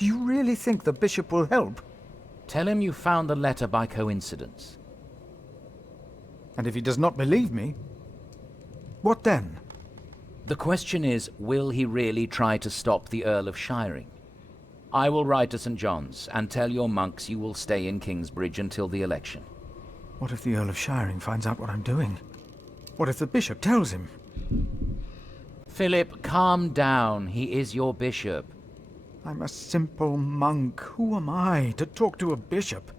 Do you really think the bishop will help? Tell him you found the letter by coincidence. And if he does not believe me, what then? The question is, will he really try to stop the Earl of Shiring? I will ride to St. John's and tell your monks you will stay in Kingsbridge until the election. What if the Earl of Shiring finds out what I'm doing? What if the bishop tells him? Philip, calm down. He is your bishop. I'm a simple monk. Who am I to talk to a bishop?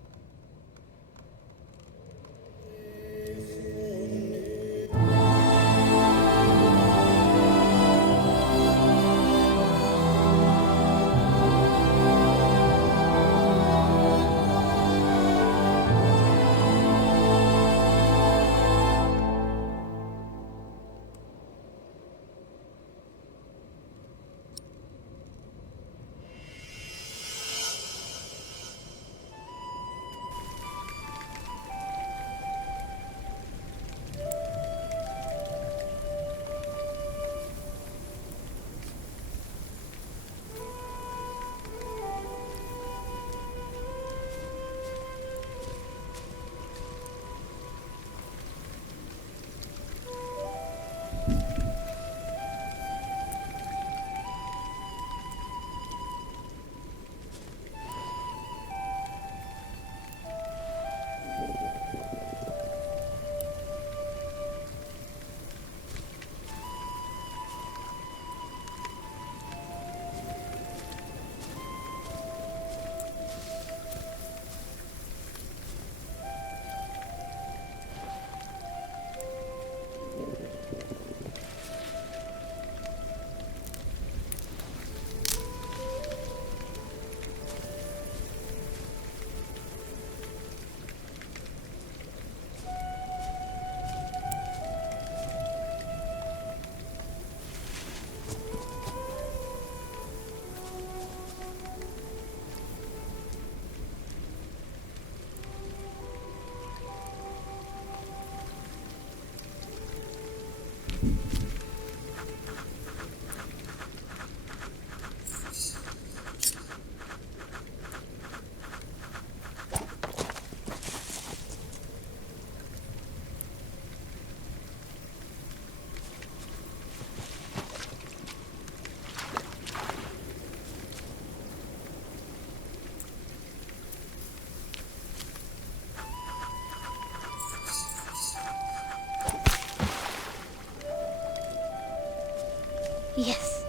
Yes.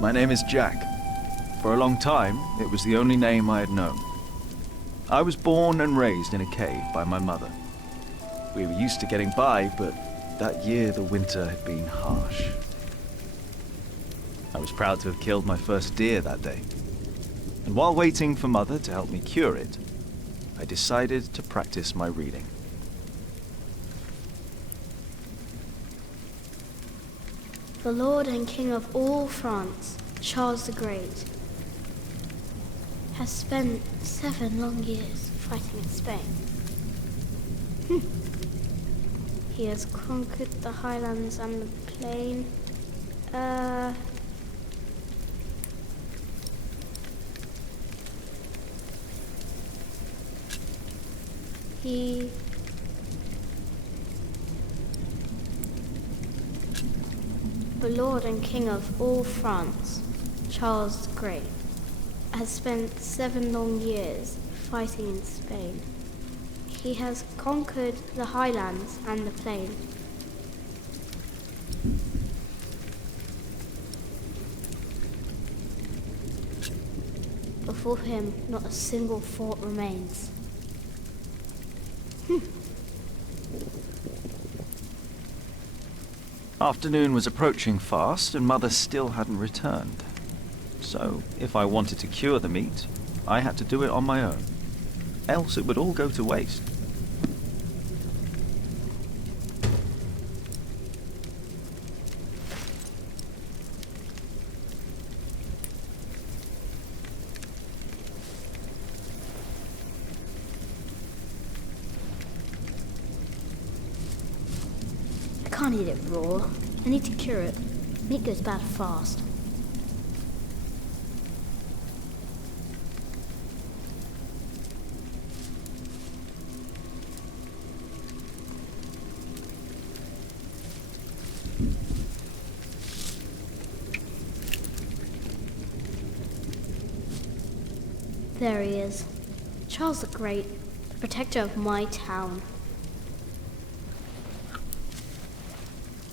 My name is Jack. For a long time, it was the only name I had known. I was born and raised in a cave by my mother. We were used to getting by, but that year the winter had been harsh. I was proud to have killed my first deer that day. And while waiting for Mother to help me cure it, I decided to practice my reading. The Lord and King of all France, Charles the Great, has spent 7 long years fighting in Spain. He has conquered the highlands and the plain. The Lord and King of all France, Charles the Great, has spent 7 long years fighting in Spain. He has conquered the highlands and the plain. Before him, not a single fort remains. Afternoon was approaching fast, and Mother still hadn't returned. So, if I wanted to cure the meat, I had to do it on my own. Else it would all go to waste. can't eat it raw. I need to cure it. Meat goes bad fast. There he is. Charles the Great, the protector of my town.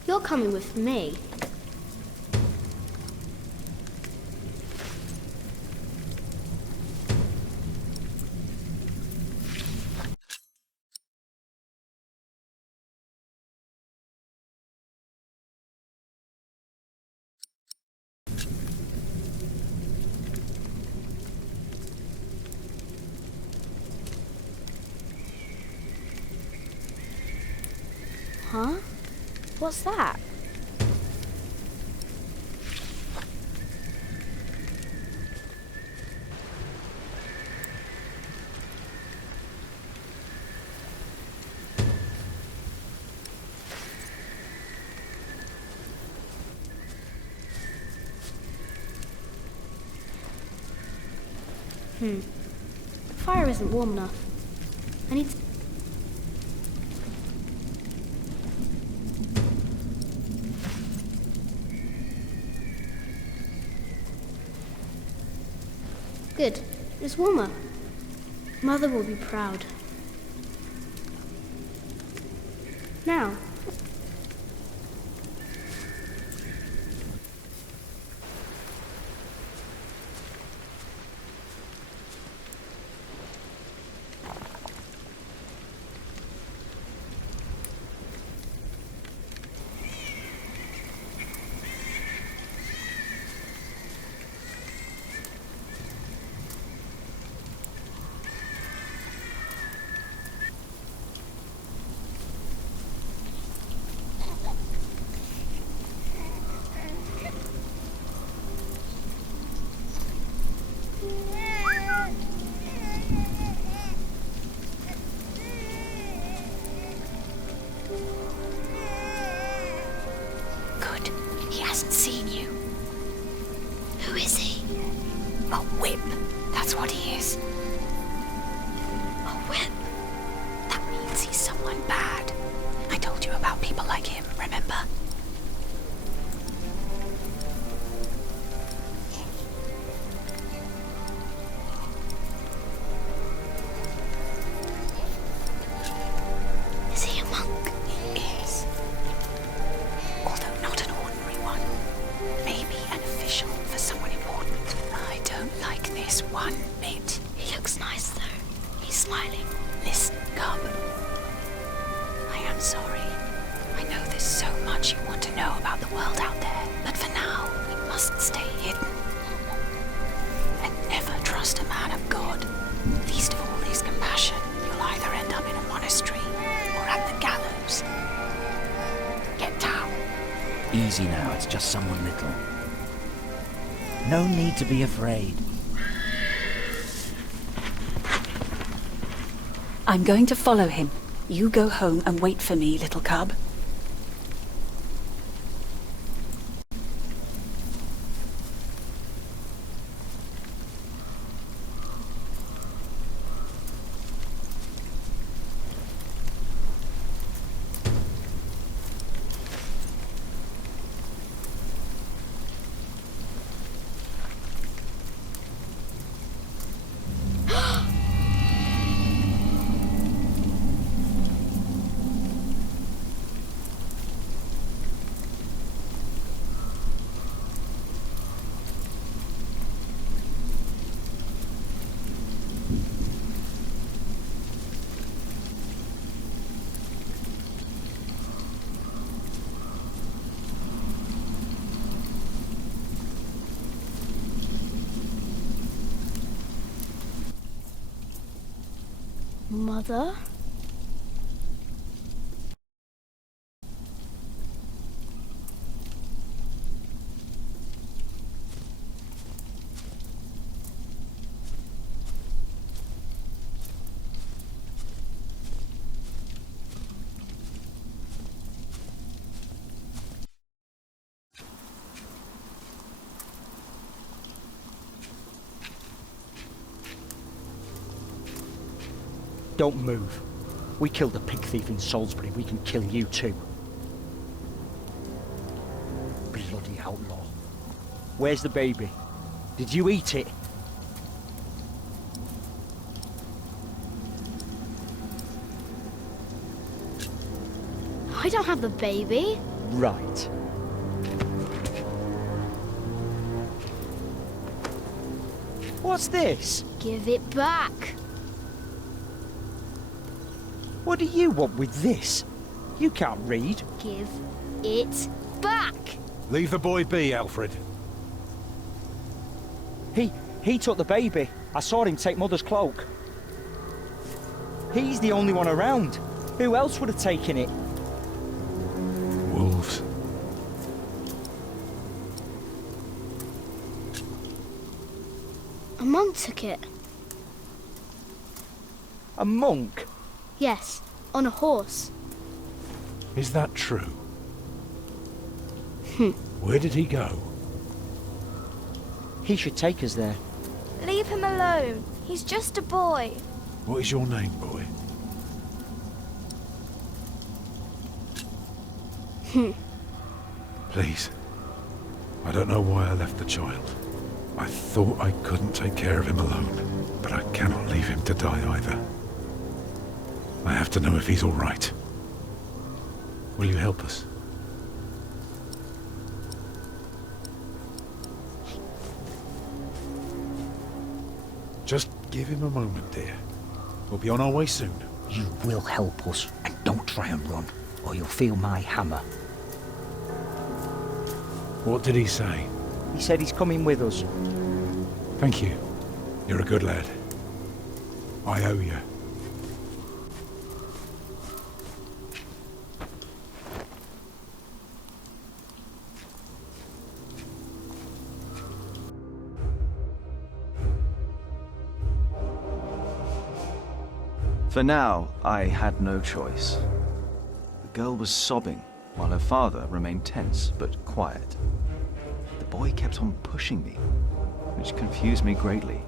You're coming with me. Huh? What's that? The fire isn't warm enough. I need to... Good. It's warmer. Mother will be proud. Now. Good. He hasn't seen you. Who is he? A whip. That's what he is. A whip? That means he's someone bad. I told you about people like him, remember? Is he a monk? He is. Although not an ordinary one. Maybe an official for someone important. I don't like this one bit. He looks nice though. He's smiling. Listen, Cub. I am sorry. I know there's so much you want to know about the world out there, but for now, you must stay hidden. And never trust a man of God. Least of all his compassion. You'll either end up in a monastery or at the gallows. Get down. Easy now, it's just someone little. No need to be afraid. I'm going to follow him. You go home and wait for me, little cub. Mother? Don't move. We killed a pig thief in Salisbury. We can kill you too. Bloody outlaw. Where's the baby? Did you eat it? I don't have the baby. Right. What's this? Give it back. What do you want with this? You can't read. Give it back. Leave the boy be, Alfred. He took the baby. I saw him take Mother's cloak. He's the only one around. Who else would have taken it? Wolves. A monk took it. A monk? Yes, on a horse. Is that true? Where did he go? He should take us there. Leave him alone. He's just a boy. What is your name, boy? Please. I don't know why I left the child. I thought I couldn't take care of him alone, but I cannot leave him to die either. I have to know if he's all right. Will you help us? Just give him a moment, dear. We'll be on our way soon. You will help us, and don't try and run, or you'll feel my hammer. What did he say? He said he's coming with us. Thank you. You're a good lad. I owe you. For now, I had no choice. The girl was sobbing, while her father remained tense but quiet. The boy kept on pushing me, which confused me greatly.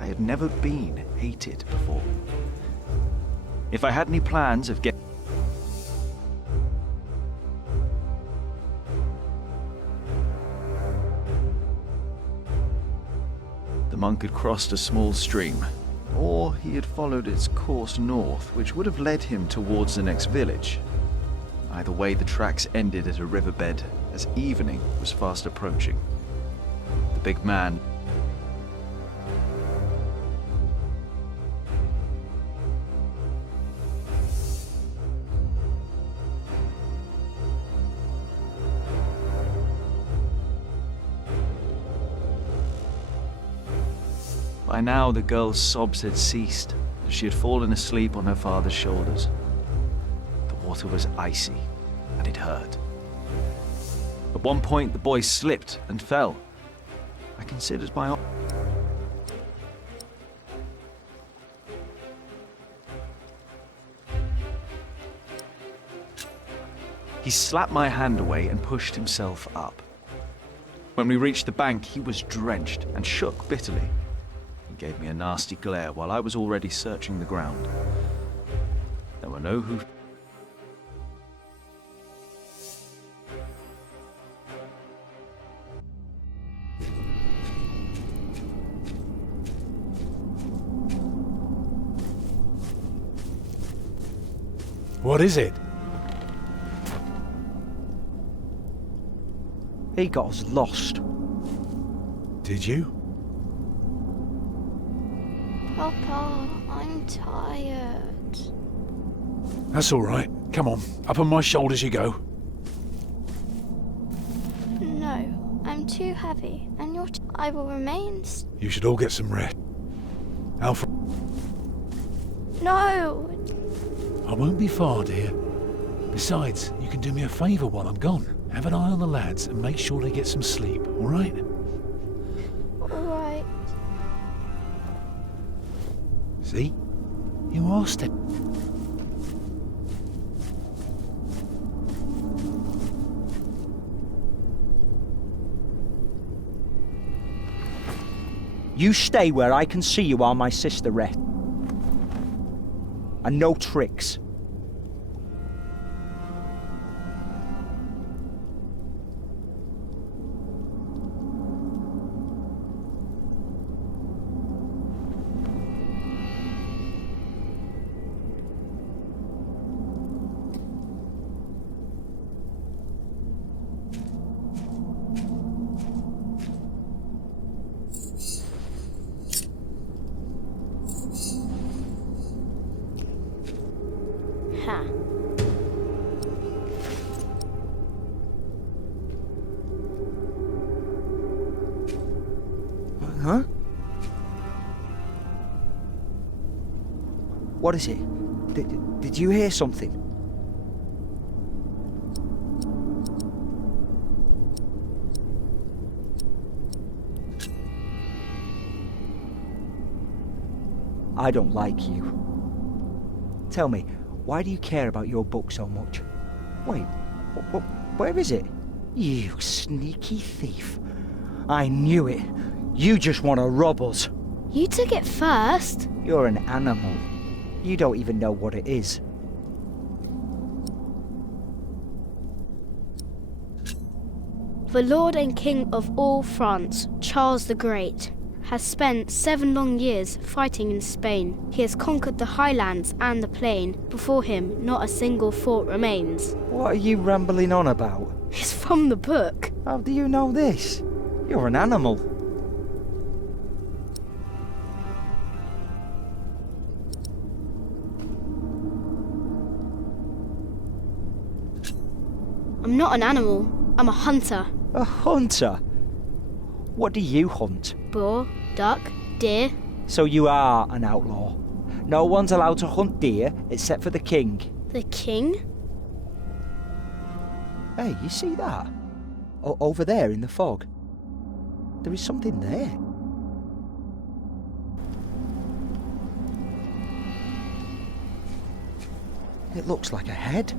I had never been hated before. If I had any plans of getting... The monk had crossed a small stream, or he had followed its course north, which would have led him towards the next village. Either way, the tracks ended at a riverbed as evening was fast approaching. The big man By now, the girl's sobs had ceased, as she had fallen asleep on her father's shoulders. The water was icy, and it hurt. At one point, the boy slipped and fell. I considered my... He slapped my hand away and pushed himself up. When we reached the bank, he was drenched and shook bitterly. He gave me a nasty glare while I was already searching the ground. There were no hoof. What is it? He got us lost. Did you? Papa, I'm tired. That's all right. Come on, up on my shoulders you go. No, I'm too heavy, and I will remain. You should all get some rest. Alfred, No! I won't be far, dear. Besides, you can do me a favour while I'm gone. Have an eye on the lads and make sure they get some sleep, all right? Alright. See? You are steady. You stay where I can see you while my sister rests. and no tricks. Ha. Huh? What is it? Did you hear something? I don't like you. Tell me, why do you care about your book so much? Wait, where is it? You sneaky thief. I knew it. You just want to rob us. You took it first. You're an animal. You don't even know what it is. The Lord and King of all France, Charles the Great, has spent 7 long years fighting in Spain. He has conquered the highlands and the plain. Before him, not a single fort remains. What are you rambling on about? It's from the book. How do you know this? You're an animal. I'm not an animal. I'm a hunter. A hunter? What do you hunt? Boar, duck, deer. So you are an outlaw. No one's allowed to hunt deer except for the king. The king? Hey, you see that? Over there in the fog. There is something there. It looks like a head.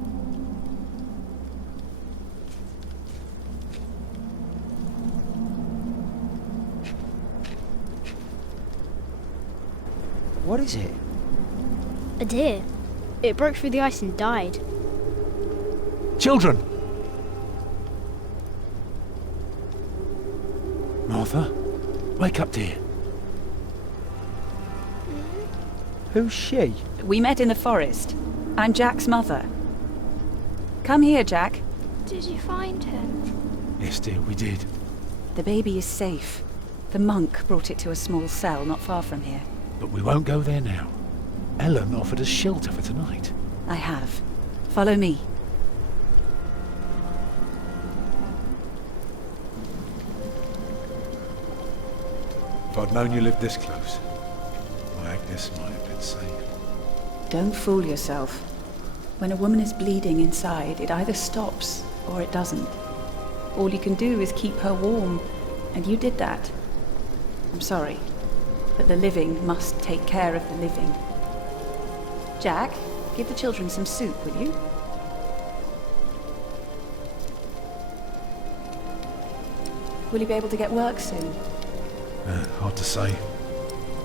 What is it? A deer. It broke through the ice and died. Children! Martha, wake up, dear. Who's she? We met in the forest. I'm Jack's mother. Come here, Jack. Did you find him? Yes, dear, we did. The baby is safe. The monk brought it to a small cell not far from here. But we won't go there now. Ellen offered us shelter for tonight. I have. Follow me. If I'd known you lived this close, my Agnes might have been safe. Don't fool yourself. When a woman is bleeding inside, it either stops or it doesn't. All you can do is keep her warm, and you did that. I'm sorry, but the living must take care of the living. Jack, give the children some soup, will you? Will you be able to get work soon? Hard to say.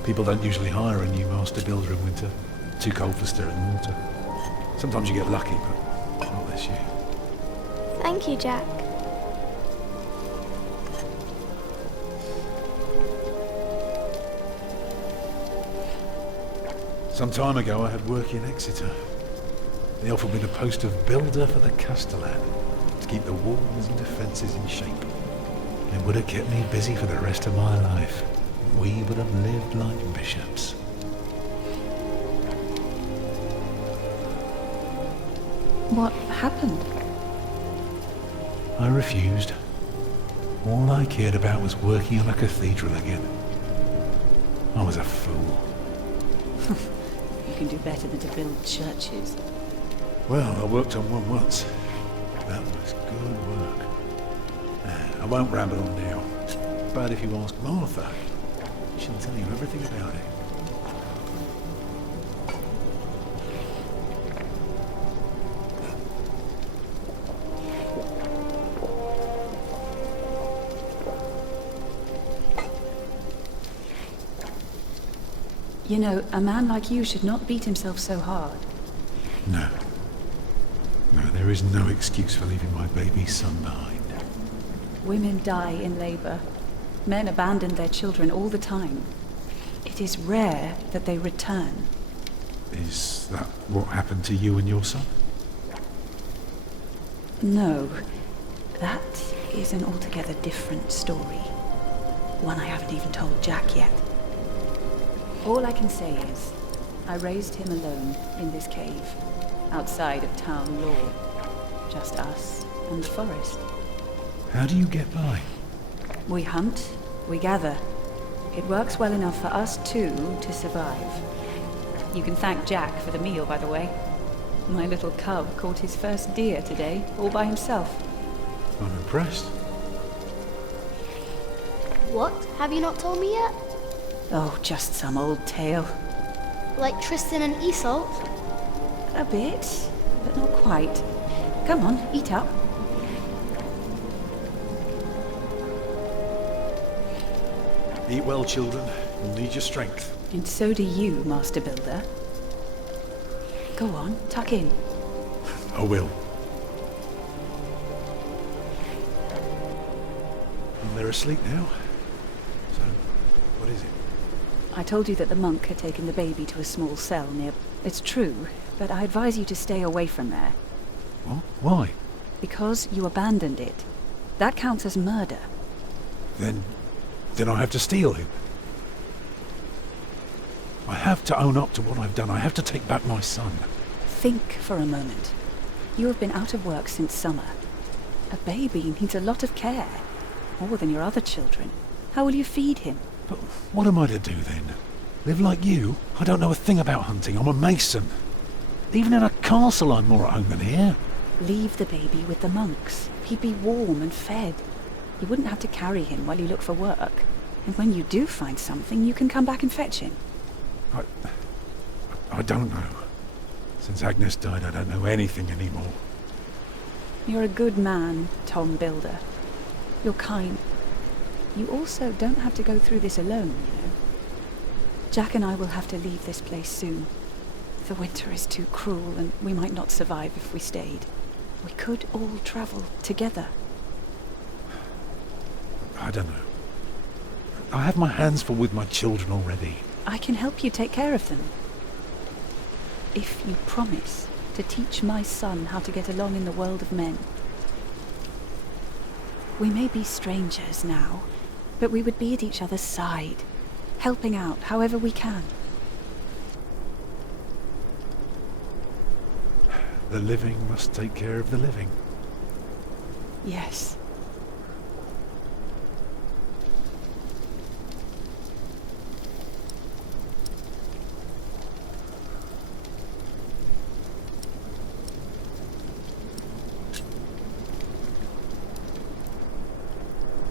People don't usually hire a new master builder in winter. Too cold for stirring water. Sometimes you get lucky, but not this year. Thank you, Jack. Some time ago I had work in Exeter. They offered me the post of builder for the Castellan, to keep the walls and defences in shape. It would have kept me busy for the rest of my life. We would have lived like bishops. What happened? I refused. All I cared about was working on a cathedral again. I was a fool. You can do better than to build churches. Well, I worked on one once. That was good work. I won't ramble on now. But if you ask Martha, she'll tell you everything about it. You know, a man like you should not beat himself so hard. No. No, there is no excuse for leaving my baby son behind. Women die in labour. Men abandon their children all the time. It is rare that they return. Is that what happened to you and your son? No, that is an altogether different story. One I haven't even told Jack yet. All I can say is, I raised him alone in this cave, outside of town law. Just us and the forest. How do you get by? We hunt, we gather. It works well enough for us two to survive. You can thank Jack for the meal, by the way. My little cub caught his first deer today, all by himself. I'm impressed. What? Have you not told me yet? Oh, just some old tale. Like Tristan and Isolde? A bit, but not quite. Come on, eat up. Eat well, children. You'll need your strength. And so do you, Master Builder. Go on, tuck in. I will. And they're asleep now. So, what is it? I told you that the monk had taken the baby to a small cell near... It's true, but I advise you to stay away from there. What? Why? Because you abandoned it. That counts as murder. Then I have to steal him. I have to own up to what I've done. I have to take back my son. Think for a moment. You have been out of work since summer. A baby needs a lot of care. More than your other children. How will you feed him? But what am I to do then? Live like you? I don't know a thing about hunting. I'm a mason. Even in a castle I'm more at home than here. Leave the baby with the monks. He'd be warm and fed. You wouldn't have to carry him while you look for work. And when you do find something, you can come back and fetch him. I don't know. Since Agnes died, I don't know anything anymore. You're a good man, Tom Builder. You're kind. You also don't have to go through this alone, you know. Jack and I will have to leave this place soon. The winter is too cruel, and we might not survive if we stayed. We could all travel together. I don't know. I have my hands full with my children already. I can help you take care of them. If you promise to teach my son how to get along in the world of men. We may be strangers now, but we would be at each other's side, helping out however we can. The living must take care of the living. Yes.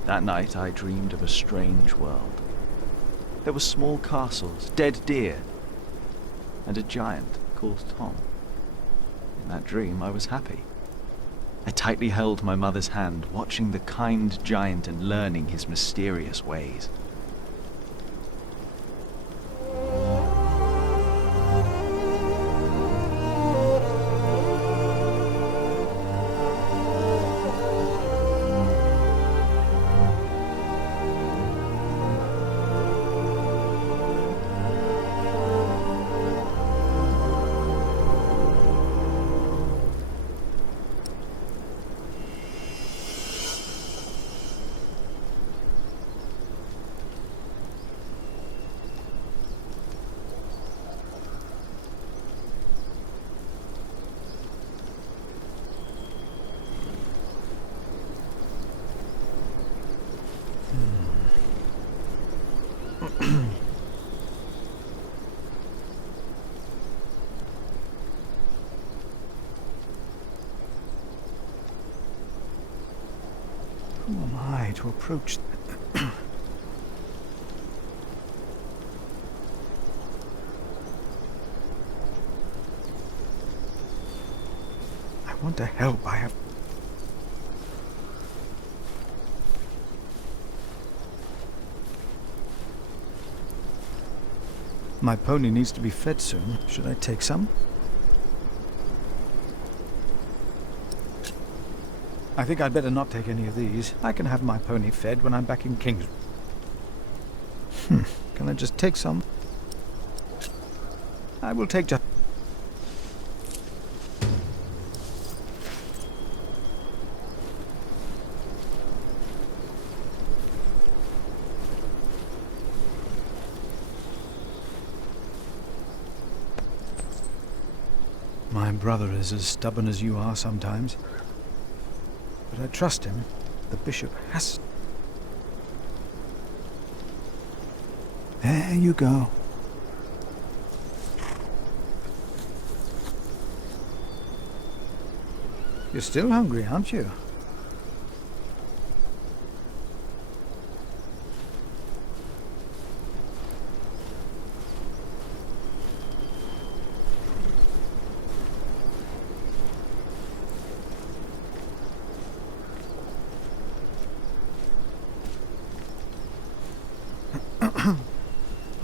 That night I dreamed of a strange world. There were small castles, dead deer, and a giant called Tom. In that dream I was happy. I tightly held my mother's hand, watching the kind giant and learning his mysterious ways. Who am I to approach? I want to help. I have. My pony needs to be fed soon. Should I take some? I think I'd better not take any of these. I can have my pony fed when I'm back in Kings. Can I just take some? I will take just... My brother is as stubborn as you are sometimes. But I trust him. The bishop has... There you go. You're still hungry, aren't you?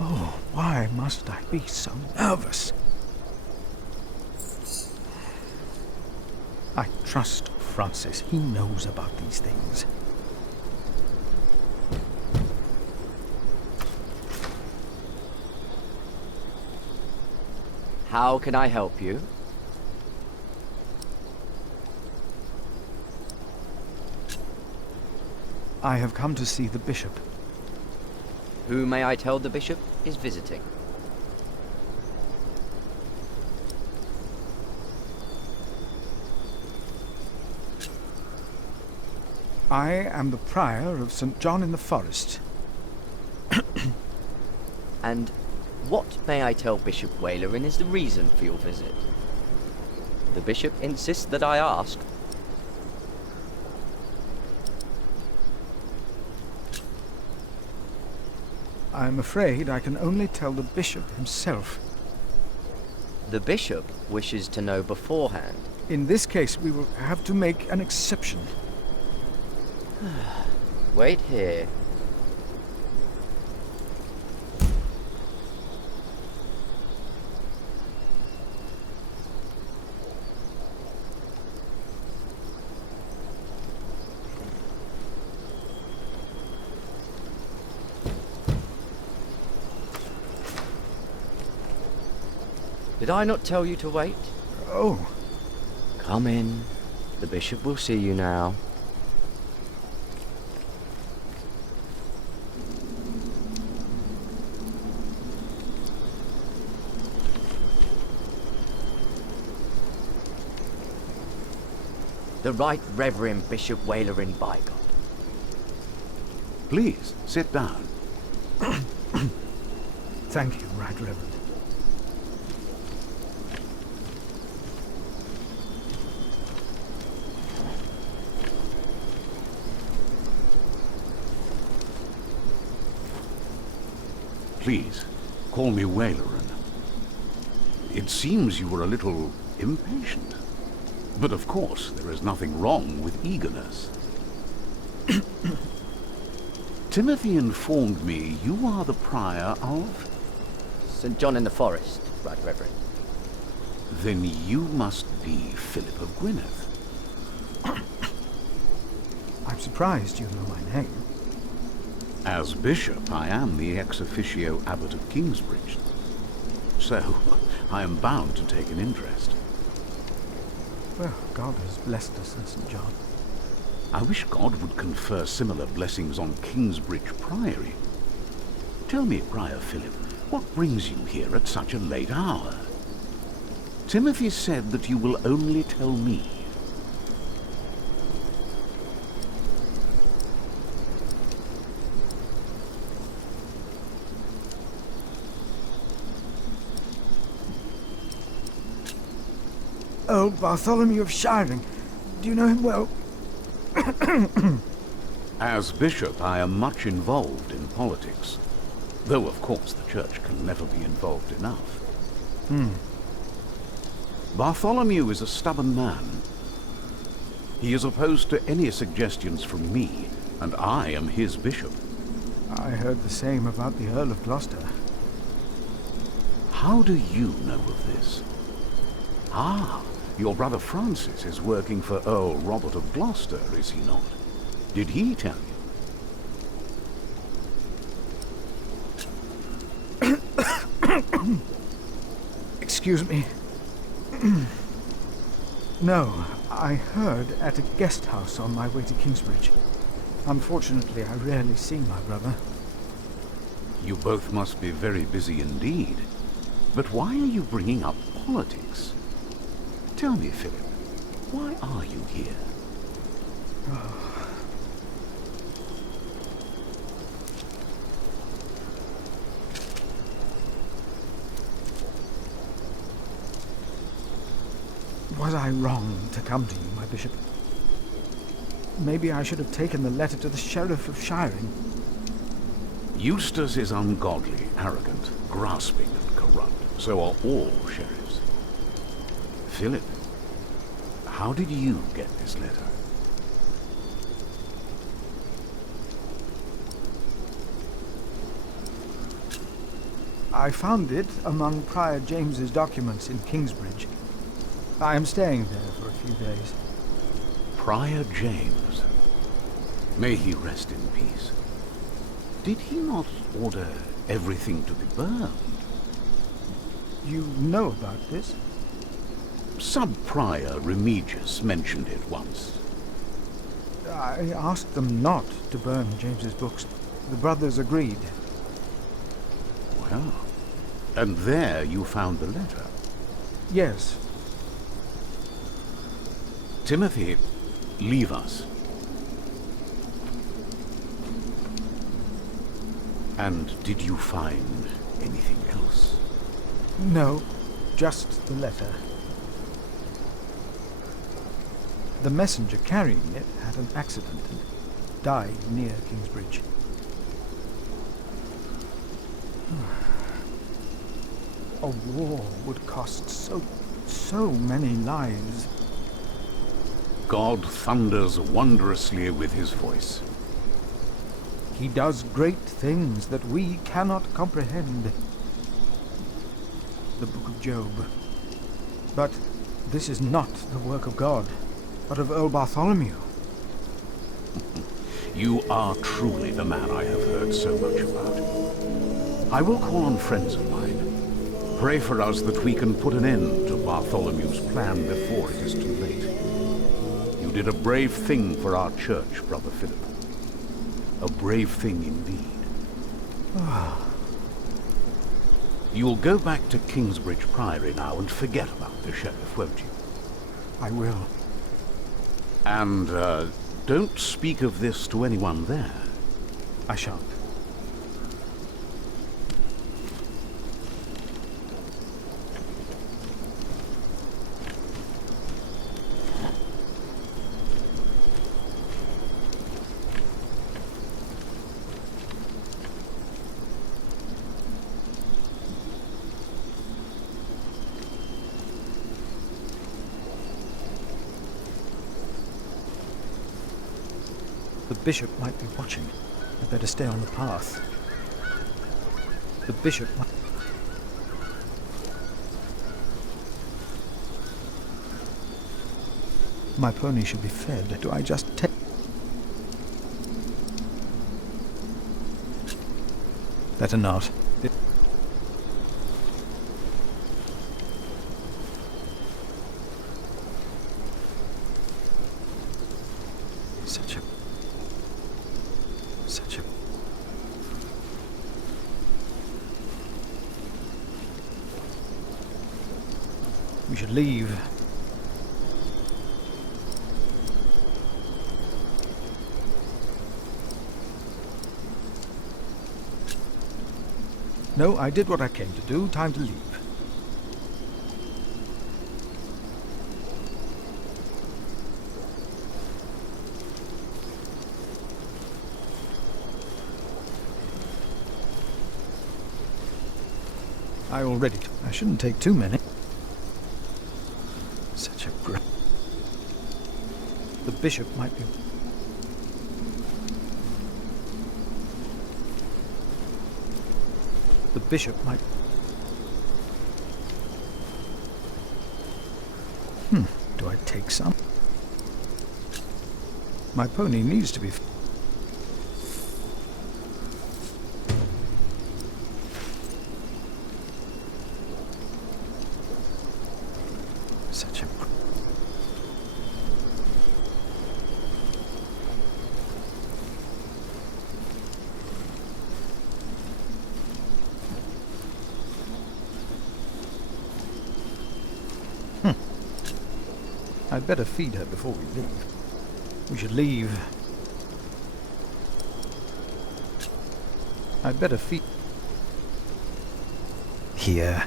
Oh, why must I be so nervous? I trust Francis. He knows about these things. How can I help you? I have come to see the bishop. Who may I tell the bishop is visiting? I am the prior of St. John in the Forest. And what may I tell Bishop Walerin is the reason for your visit? The bishop insists that I ask. I am afraid I can only tell the bishop himself. The bishop wishes to know beforehand. In this case, we will have to make an exception. Wait here. Did I not tell you to wait? Oh, Come in. The bishop will see you now. The Right Reverend Bishop Walerin Bygod. Please, sit down. thank you, Right Reverend. Please, call me Walerin. It seems you were a little impatient. But of course, there is nothing wrong with eagerness. Timothy informed me you are the prior of... St. John in the Forest, Right Reverend. Then you must be Philip of Gwynedd. I'm surprised you know my name. As bishop, I am the ex officio abbot of Kingsbridge. So, I am bound to take an interest. Well, God has blessed us in St. John. I wish God would confer similar blessings on Kingsbridge Priory. Tell me, Prior Philip, what brings you here at such a late hour? Timothy said that you will only tell me. Old Bartholomew of Shiring. Do you know him well? As bishop, I am much involved in politics. Though, of course, the church can never be involved enough. Bartholomew is a stubborn man. He is opposed to any suggestions from me, and I am his bishop. I heard the same about the Earl of Gloucester. How do you know of this? Ah, your brother Francis is working for Earl Robert of Gloucester, is he not? Did he tell you? Excuse me. No, I heard at a guest house on my way to Kingsbridge. Unfortunately, I rarely see my brother. You both must be very busy indeed. But why are you bringing up politics? Tell me, Philip, why are you here? Was I wrong to come to you, my bishop? Maybe I should have taken the letter to the Sheriff of Shiring. Eustace is ungodly, arrogant, grasping and corrupt. So are all sheriffs. Philip, how did you get this letter? I found it among Prior James's documents in Kingsbridge. I am staying there for a few days. Prior James. May he rest in peace. Did he not order everything to be burned? You know about this? Sub-Prior Remigius mentioned it once. I asked them not to burn James's books. The brothers agreed. Well, and there you found the letter? Yes. Timothy, leave us. And did you find anything else? No, just the letter. The messenger carrying it had an accident and died near Kingsbridge. A war would cost so many lives. God thunders wondrously with his voice. He does great things that we cannot comprehend. The Book of Job. But this is not the work of God, but of Earl Bartholomew. You are truly the man I have heard so much about. I will call on friends of mine. Pray for us that we can put an end to Bartholomew's plan before it is too late. You did a brave thing for our church, Brother Philip. A brave thing indeed. You'll go back to Kingsbridge Priory now and forget about the sheriff, won't you? I will. And, don't speak of this to anyone there. I shan't. The bishop might be watching. I'd better stay on the path. The bishop might... My pony should be fed. Do I just take... Better not. Such a... We should leave. No, I did what I came to do. Time to leave. I shouldn't take too many. Such a great... The bishop might be... The bishop might... might take some. My pony needs to be... Such a... I'd better feed her before we leave. We should leave. I'd better feed... Here.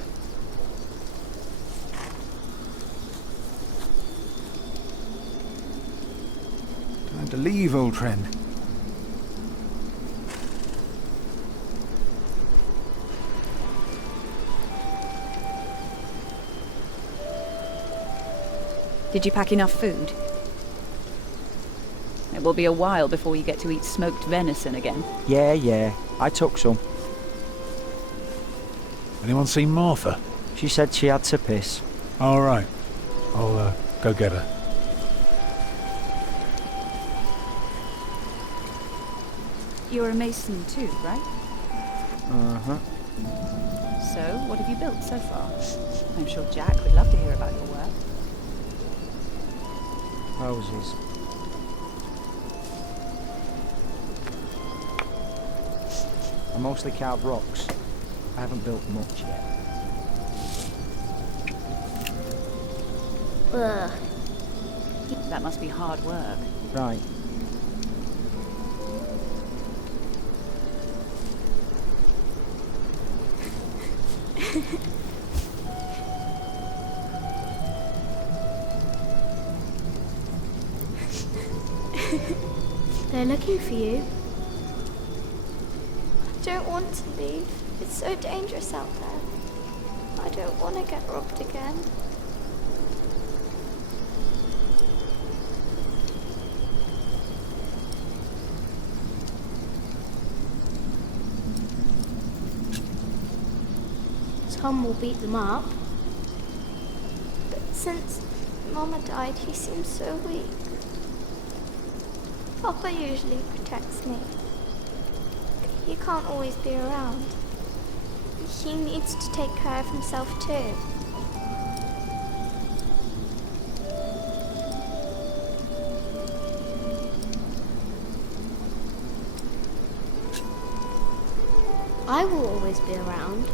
Time to leave, old friend. Did you pack enough food? It will be a while before you get to eat smoked venison again. Yeah, I took some. Anyone seen Martha? She said she had to piss. All right. I'll go get her. You're a mason too, right? Uh-huh. So, what have you built so far? I'm sure Jack would love to hear about your work. Houses. I mostly carve rocks. I haven't built much yet. Ugh. That must be hard work. Right. They're looking for you. I don't want to leave. It's so dangerous out there. I don't want to get robbed again. Tom will beat them up. But since Mama died, he seems so weak. Papa usually protects me. He can't always be around. He needs to take care of himself too. I will always be around.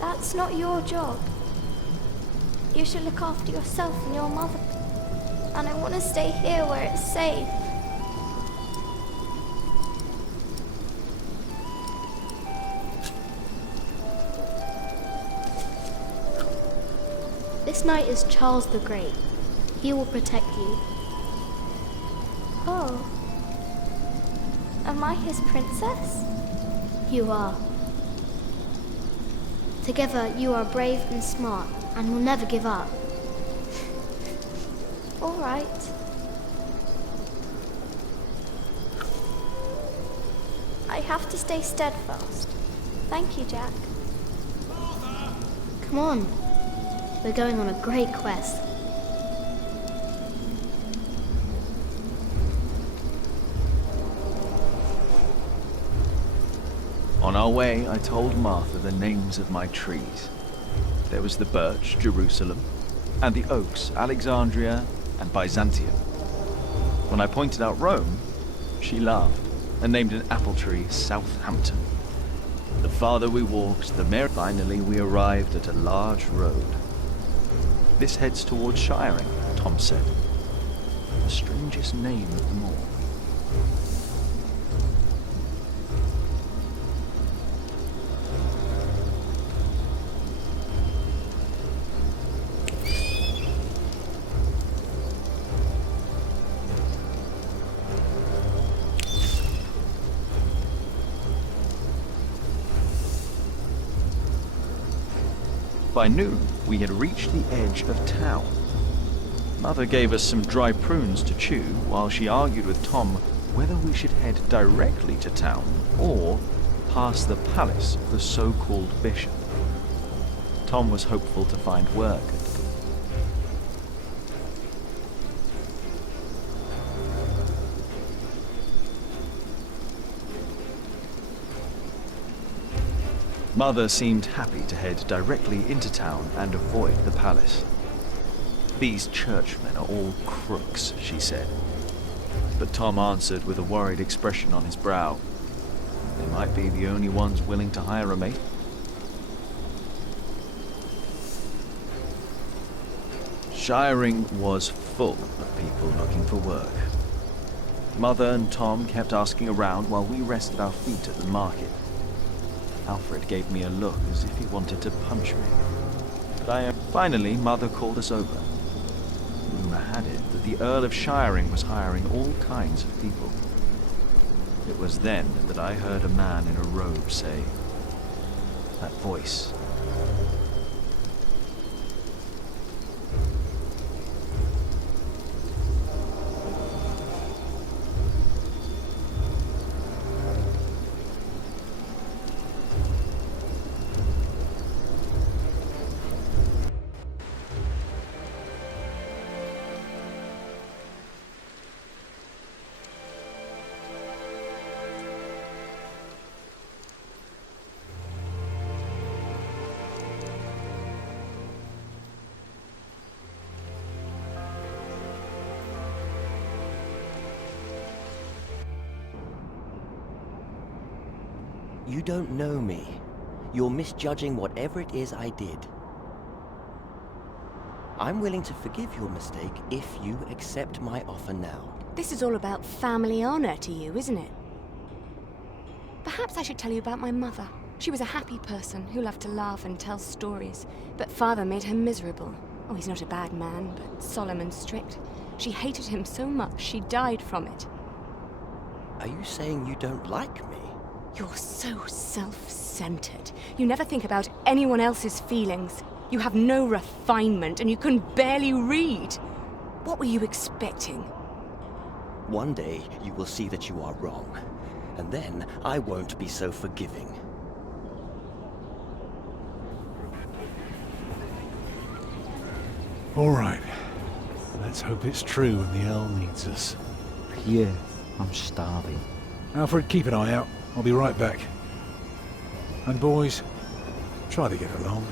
That's not your job. You should look after yourself and your mother. And I want to stay here where it's safe. This knight is Charles the Great. He will protect you. Oh. Am I his princess? You are. Together you are brave and smart and will never give up. All right. I have to stay steadfast. Thank you, Jack. Come on. We're going on a great quest. On our way, I told Martha the names of my trees. There was the birch, Jerusalem, and the oaks, Alexandria and Byzantium. When I pointed out Rome, she laughed and named an apple tree Southampton. The farther we walked, the merrier. Finally, we arrived at a large road. This heads towards Shiring, Tom said. The strangest name of them all. By noon, we had reached the edge of town. Mother gave us some dry prunes to chew while she argued with Tom whether we should head directly to town or past the palace of the so-called bishop. Tom was hopeful to find work. Mother seemed happy to head directly into town and avoid the palace. "These churchmen are all crooks," she said. But Tom answered with a worried expression on his brow. They might be the only ones willing to hire a mate. Shiring was full of people looking for work. Mother and Tom kept asking around while we rested our feet at the market. Alfred gave me a look as if he wanted to punch me. But finally, Mother called us over. Rumour had it that the Earl of Shiring was hiring all kinds of people. It was then that I heard a man in a robe say, "That voice." You don't know me. You're misjudging whatever it is I did. I'm willing to forgive your mistake if you accept my offer now. This is all about family honor to you, isn't it? Perhaps I should tell you about my mother. She was a happy person who loved to laugh and tell stories, but father made her miserable. Oh, he's not a bad man, but solemn and strict. She hated him so much she died from it. Are you saying you don't like me? You're so self-centered. You never think about anyone else's feelings. You have no refinement and you can barely read. What were you expecting? One day you will see that you are wrong, and then I won't be so forgiving. All right. Let's hope it's true and the Earl needs us. Yeah, I'm starving. Alfred, keep an eye out. I'll be right back. And boys, try to get along.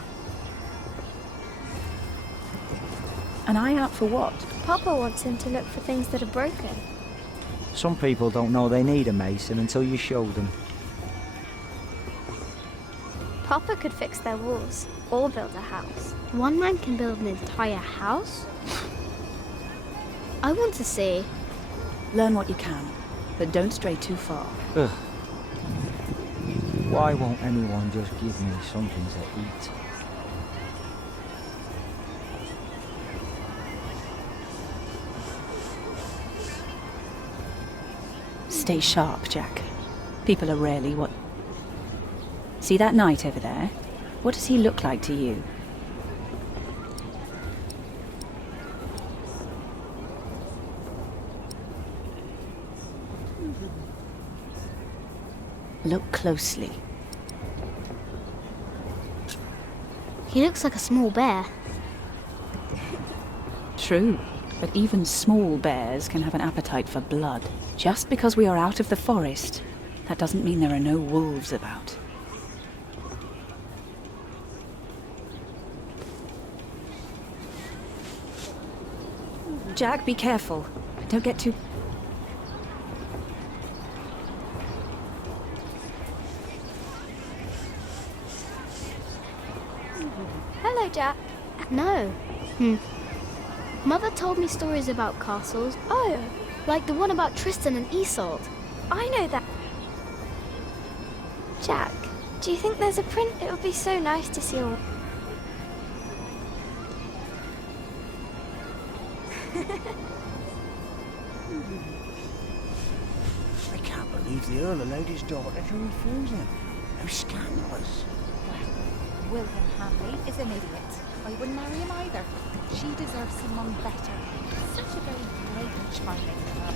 An eye out for what? Papa wants him to look for things that are broken. Some people don't know they need a mason until you show them. Papa could fix their walls or build a house. One man can build an entire house? I want to see. Learn what you can, but don't stray too far. Ugh. Why won't anyone just give me something to eat? Stay sharp, Jack. People are rarely what... See that knight over there? What does he look like to you? Look closely. He looks like a small bear. True, but even small bears can have an appetite for blood. Just because we are out of the forest, that doesn't mean there are no wolves about. Jack, be careful. Don't get too... Hello, Jack. No. Mother told me stories about castles. Oh, like the one about Tristan and Isolde. I know that. Jack, do you think there's a print? It would be so nice to see all. I can't believe the Earl allowed his daughter to refuse him. How scandalous. William Hamley is an idiot. I wouldn't marry him either. She deserves someone better. Such a very blatant, charming girl.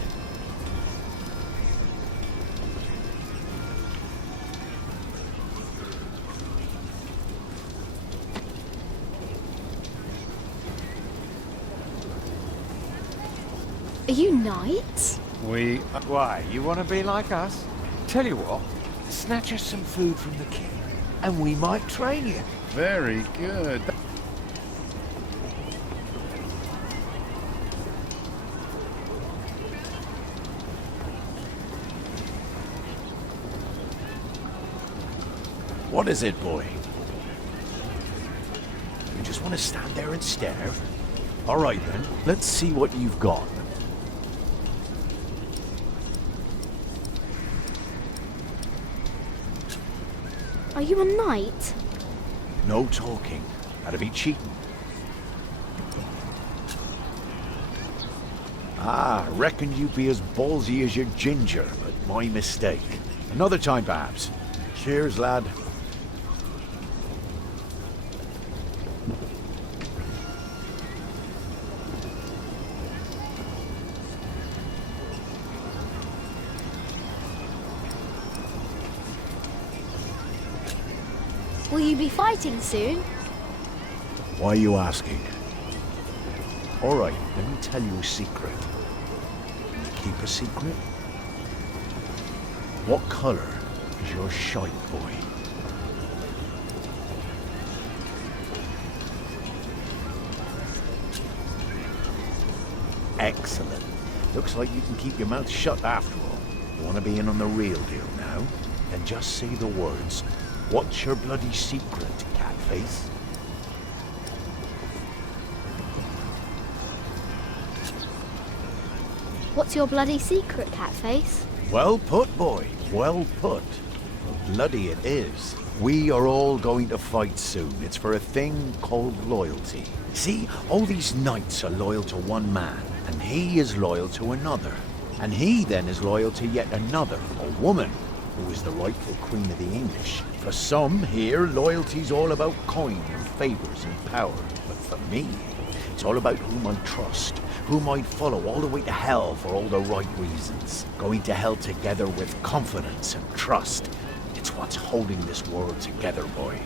Are you knights? Why, you want to be like us? Tell you what, snatch us some food from the king. and we might train you. Very good. What is it, boy? You just want to stand there and stare? All right, then. Let's see what you've got. Are you a knight? No talking. That'd be cheating. Ah, reckon you'd be as ballsy as your ginger, but my mistake. Another time, perhaps. Cheers, lad. Will you be fighting soon? Why are you asking? All right, let me tell you a secret. Can you keep a secret? What color is your shite, boy? Excellent. Looks like you can keep your mouth shut after all. You want to be in on the real deal now? Then just say the words. What's your bloody secret, Catface? What's your bloody secret, Catface? Well put, boy. Well put. Bloody it is. We are all going to fight soon. It's for a thing called loyalty. See, all these knights are loyal to one man, and he is loyal to another. And he then is loyal to yet another, a woman, who is the rightful queen of the English. For some here, loyalty's all about coin and favours and power. But for me, it's all about whom I trust, whom I'd follow all the way to hell for all the right reasons. Going to hell together with confidence and trust. It's what's holding this world together, boy.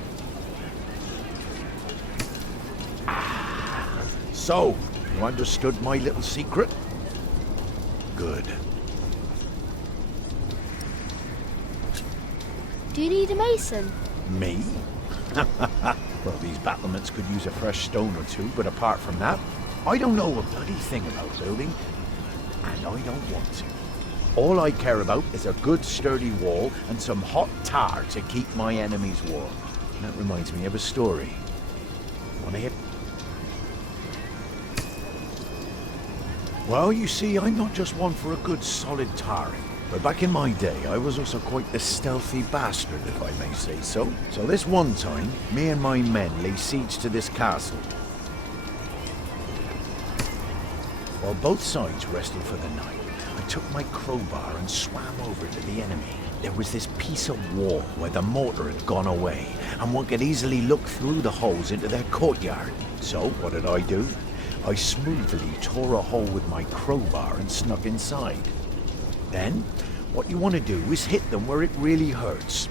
So, you understood my little secret? Good. Do you need a mason? Me? Well, these battlements could use a fresh stone or two, but apart from that, I don't know a bloody thing about building, and I don't want to. All I care about is a good sturdy wall and some hot tar to keep my enemies warm. And that reminds me of a story. Wanna hear? Well, you see, I'm not just one for a good solid tarring. But back in my day, I was also quite the stealthy bastard, if I may say so. So this one time, me and my men lay siege to this castle. While both sides rested for the night, I took my crowbar and swam over to the enemy. There was this piece of wall where the mortar had gone away, and one could easily look through the holes into their courtyard. So what did I do? I smoothly tore a hole with my crowbar and snuck inside. Then, what you want to do is hit them where it really hurts.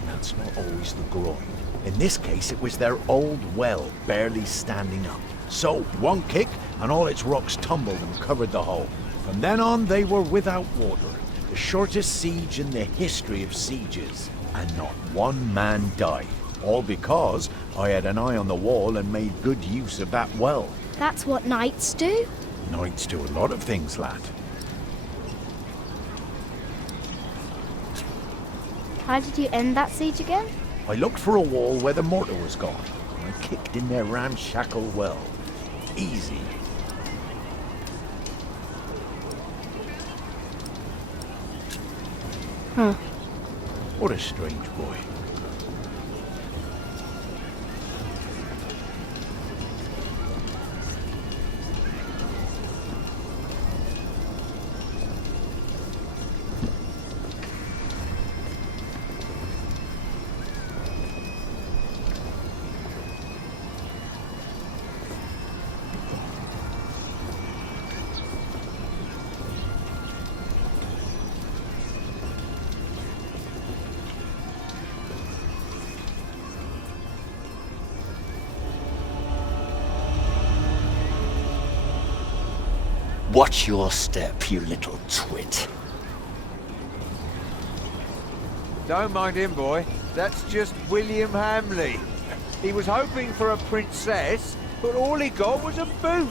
And that's not always the groin. In this case, it was their old well barely standing up. So, one kick, and all its rocks tumbled and covered the hole. From then on, they were without water. The shortest siege in the history of sieges. And not one man died. All because I had an eye on the wall and made good use of that well. That's what knights do? Knights do a lot of things, lad. How did you end that siege again? I looked for a wall where the mortar was gone. I kicked in their ramshackle well. Easy. Huh. What a strange boy. Watch your step, you little twit. Don't mind him, boy. That's just William Hamley. He was hoping for a princess, but all he got was a boot.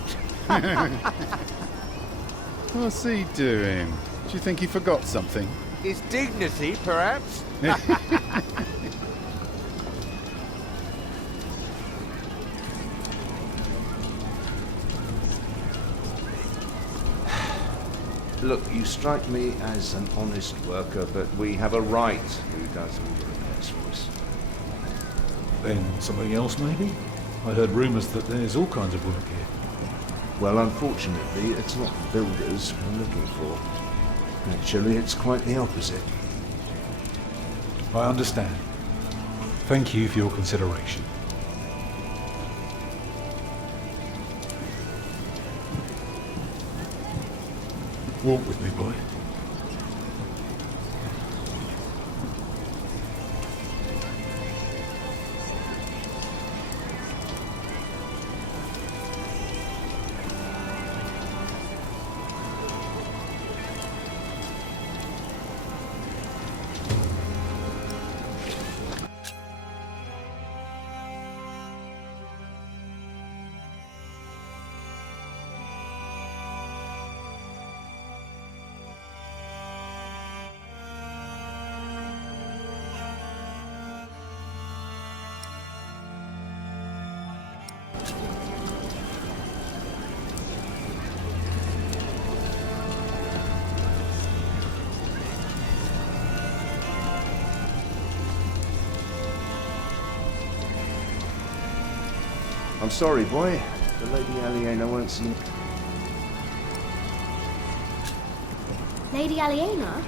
What's he doing? Do you think he forgot something? His dignity, perhaps? Look, you strike me as an honest worker, but we have a right who does all the repairs for us. Then something else, maybe? I heard rumours that there's all kinds of work here. Well, unfortunately, it's not builders we're looking for. Actually, it's quite the opposite. I understand. Thank you for your consideration. Walk with me, boy. I'm sorry, boy. The Lady Aliena won't see me. Lady Aliena?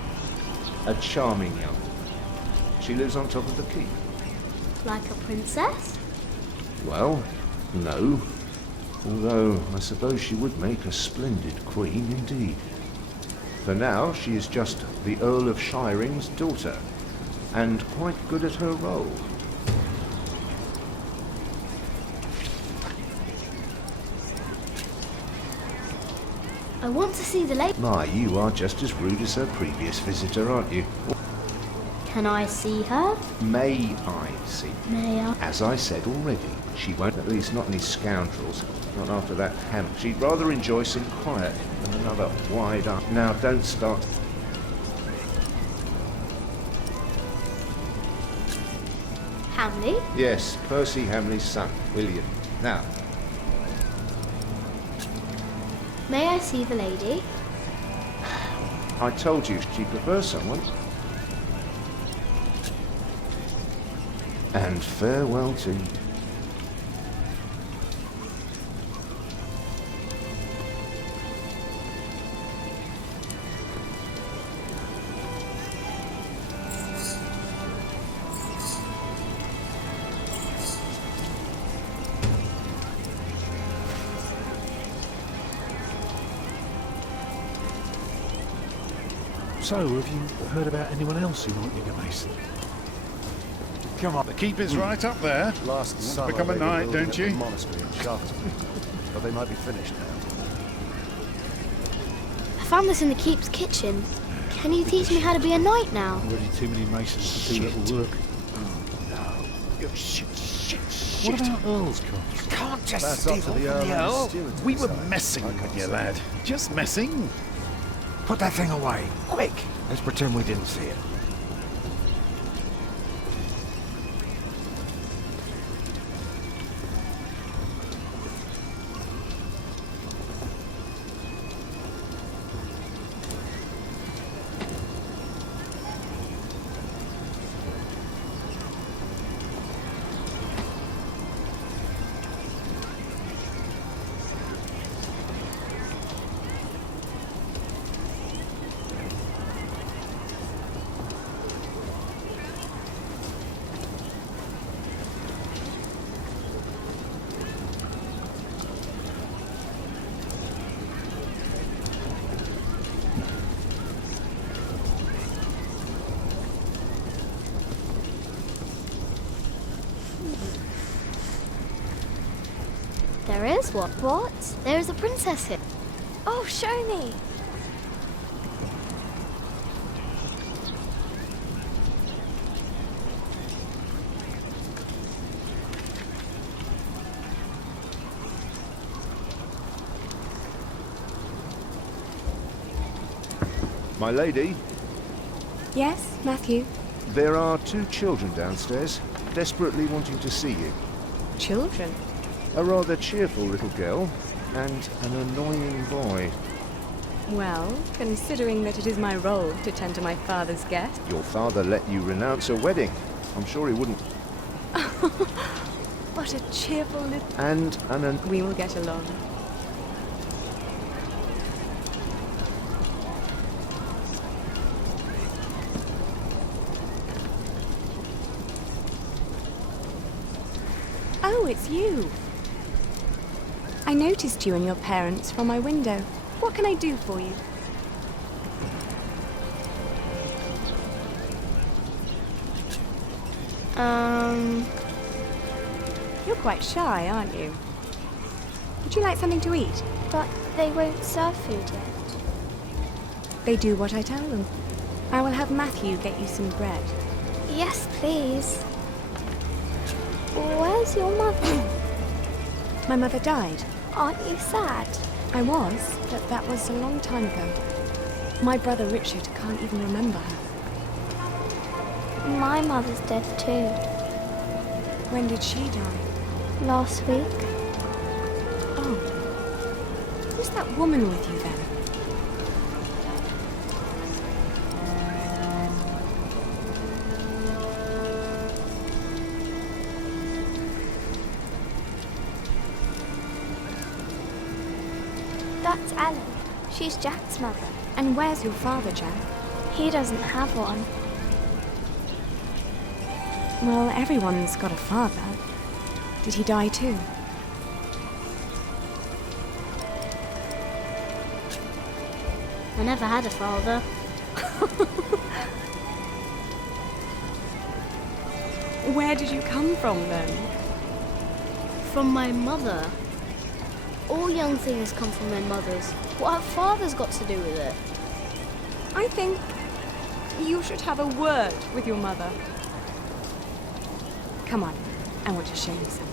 A charming young woman. She lives on top of the keep. Like a princess? Well, no. Although, I suppose she would make a splendid queen indeed. For now, she is just the Earl of Shiring's daughter, and quite good at her role. I want to see the lady. My, you are just as rude as her previous visitor, aren't you? Can I see her? May I see? May I? As I said already, she won't, at least not any scoundrels. Not after that ham. She'd rather enjoy some quiet than another wide-up. Now, don't start. Hamley? Yes, Percy Hamley's son, William. Now, May I see the lady? I told you she prefers someone. And farewell to you. So, have you heard about anyone else who might need a mason? Come on, the keep is right up there. Last Want summer to become a they were knight, building don't up you? a monastery in Shaftesbury, but they might be finished now. I found this in the keep's kitchen. Can you teach me how to be a knight now? Already too many masons for too little work. Shit. What about Earl's cops? Can't just That's steal up to from the the Earl. Earl. We were messing with you, lad. Just messing. Put that thing away, quick. Let's pretend we didn't see it. There is what? What? There is a princess here. Oh, show me. My lady, Yes, Matthew? there are 2 children downstairs, desperately wanting to see you. Children? A rather cheerful little girl and an annoying boy. Well, considering that it is my role to tend to my father's guests. Your father let you renounce a wedding. I'm sure he wouldn't. What a cheerful little... And We will get along. Oh, it's you. I noticed you and your parents from my window. What can I do for you? You're quite shy, aren't you? Would you like something to eat? But they won't serve food yet. They do what I tell them. I will have Matthew get you some bread. Yes, please. Where's your mother? My mother died. Aren't you sad? I was, but that was a long time ago. My brother Richard can't even remember her. My mother's dead too. When did she die? Last week. Oh. Who's that woman with you then? That's Ellen. She's Jack's mother. And where's your father, Jack? He doesn't have one. Well, everyone's got a father. Did he die too? I never had a father. Where did you come from then? From my mother. All young things come from their mothers. What have fathers got to do with it? I think you should have a word with your mother. Come on, I want to show you something.